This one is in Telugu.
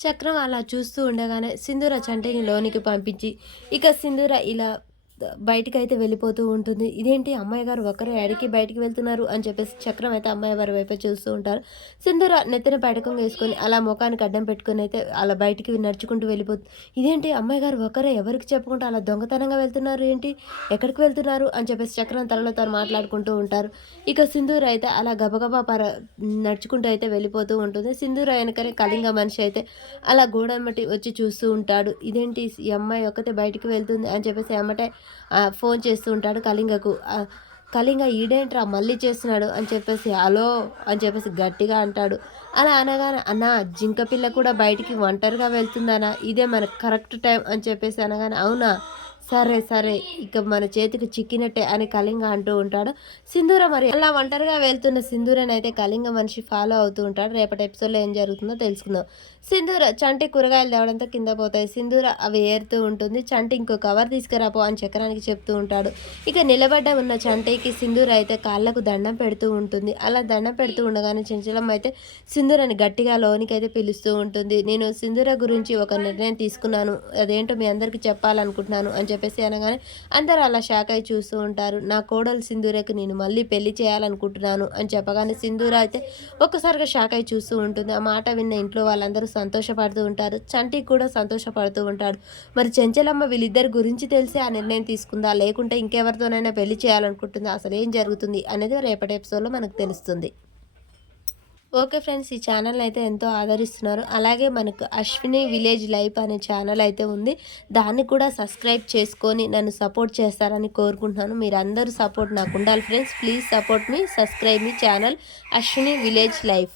చక్రం అలా చూస్తూ ఉండగానే సింధూర చంటిని లోనికి పంపించి ఇక సింధూర ఇలా బయటికైతే వెళ్ళిపోతూ ఉంటుంది. ఇదేంటి అమ్మాయి గారు ఒక్కరే యాడికి బయటికి వెళ్తున్నారు అని చెప్పేసి చక్రం అయితే అమ్మాయి గారి వైపే చూస్తూ ఉంటారు. సింధూర నెత్తిన పైటకం వేసుకొని అలా మొఖానికి అడ్డం పెట్టుకొని అయితే అలా బయటికి నడుచుకుంటూ వెళ్ళిపోతుంది. ఇదేంటి అమ్మాయి గారు ఒక్కరే ఎవరికి చెప్పకుండా అలా దొంగతనంగా వెళ్తున్నారు ఏంటి? ఎక్కడికి వెళ్తున్నారు అని చెప్పేసి చక్రం తనలో తాను మాట్లాడుకుంటూ ఉంటారు. ఇక సింధూర అయితే అలా గబగబా నడుచుకుంటూ అయితే వెళ్ళిపోతూ ఉంటుంది. సింధూర వెనకనే కళింగ మనిషి అయితే అలా గోడెమ్మటి వచ్చి చూస్తూ ఉంటాడు. ఇదేంటి ఈ అమ్మాయి ఒక్కతే బయటికి వెళ్తుంది అని చెప్పేసి ఎమ్మటే ఫోన్ చేస్తూ ఉంటాడు కళింగకు. కళింగ ఈడేంట్రా మళ్ళీ చేస్తున్నాడు అని చెప్పేసి హలో అని చెప్పేసి గట్టిగా అంటాడు. అలా అనగానే అన్న జింక పిల్ల కూడా బయటికి ఒంటరిగా వెళ్తుందనా, ఇదే మనకు కరెక్ట్ టైం అని చెప్పేసి అనగానే అవునా సరే సరే ఇక మన చేతికి చిక్కినట్టే అని కళింగ అంటూ ఉంటాడు. సింధూర మరి అలా ఒంటరిగా వెళ్తున్న సింధూరని అయితే కళింగ మనిషి ఫాలో అవుతూ ఉంటాడు. రేపటి ఎపిసోడ్లో ఏం జరుగుతుందో తెలుసుకుందాం. సింధూర చంటి కూరగాయలు తేవడంతో కింద పోతాయి. సింధూర అవి ఏరుతూ ఉంటుంది. చంటి ఇంకో కవర్ తీసుకురాపో అని చక్రానికి చెప్తూ ఉంటాడు. ఇక నిలబడ్డ ఉన్న చంటికి సింధూర అయితే కాళ్ళకు దండం పెడుతూ ఉంటుంది. అలా దండం పెడుతూ ఉండగానే చెంచలమ్మ అయితే సింధూరని గట్టిగా లోనికి అయితే పిలుస్తూ ఉంటుంది. నేను సింధూర గురించి ఒక నిర్ణయం తీసుకున్నాను, అదేంటో మీ అందరికీ చెప్పాలనుకుంటున్నాను అని చెప్పేసి అనగానే అందరూ అలా షాక్ అయి చూస్తూ ఉంటారు. నా కోడలు సింధూరకి నేను మళ్ళీ పెళ్లి చేయాలనుకుంటున్నాను అని చెప్పగానే సింధూర అయితే ఒక్కసారిగా షాక్ అయి చూస్తూ ఉంటుంది. ఆ మాట విన్న ఇంట్లో వాళ్ళందరూ సంతోషపడుతూ ఉంటారు. చంటి కూడా సంతోషపడుతూ ఉంటాడు. మరి చెంచలమ్మ వీళ్ళిద్దరి గురించి తెలిసి ఆ నిర్ణయం తీసుకుందా, లేకుంటే ఇంకెవరితోనైనా పెళ్లి చేయాలనుకుంటుందా, అసలు ఏం జరుగుతుంది అనేది రేపటి ఎపిసోడ్లో మనకు తెలుస్తుంది. ఓకే ఫ్రెండ్స్, ఈ ఛానల్ అయితే ఎంతో ఆదరిస్తున్నారు. అలాగే మనకు అశ్విని విలేజ్ లైఫ్ అనే ఛానల్ అయితే ఉంది. దాన్ని కూడా సబ్స్క్రైబ్ చేసుకొని నన్ను సపోర్ట్ చేస్తారని కోరుకుంటున్నాను. మీరందరూ సపోర్ట్ నాకు ఉండాలి friends. Please support me, subscribe me channel Ashwini village life.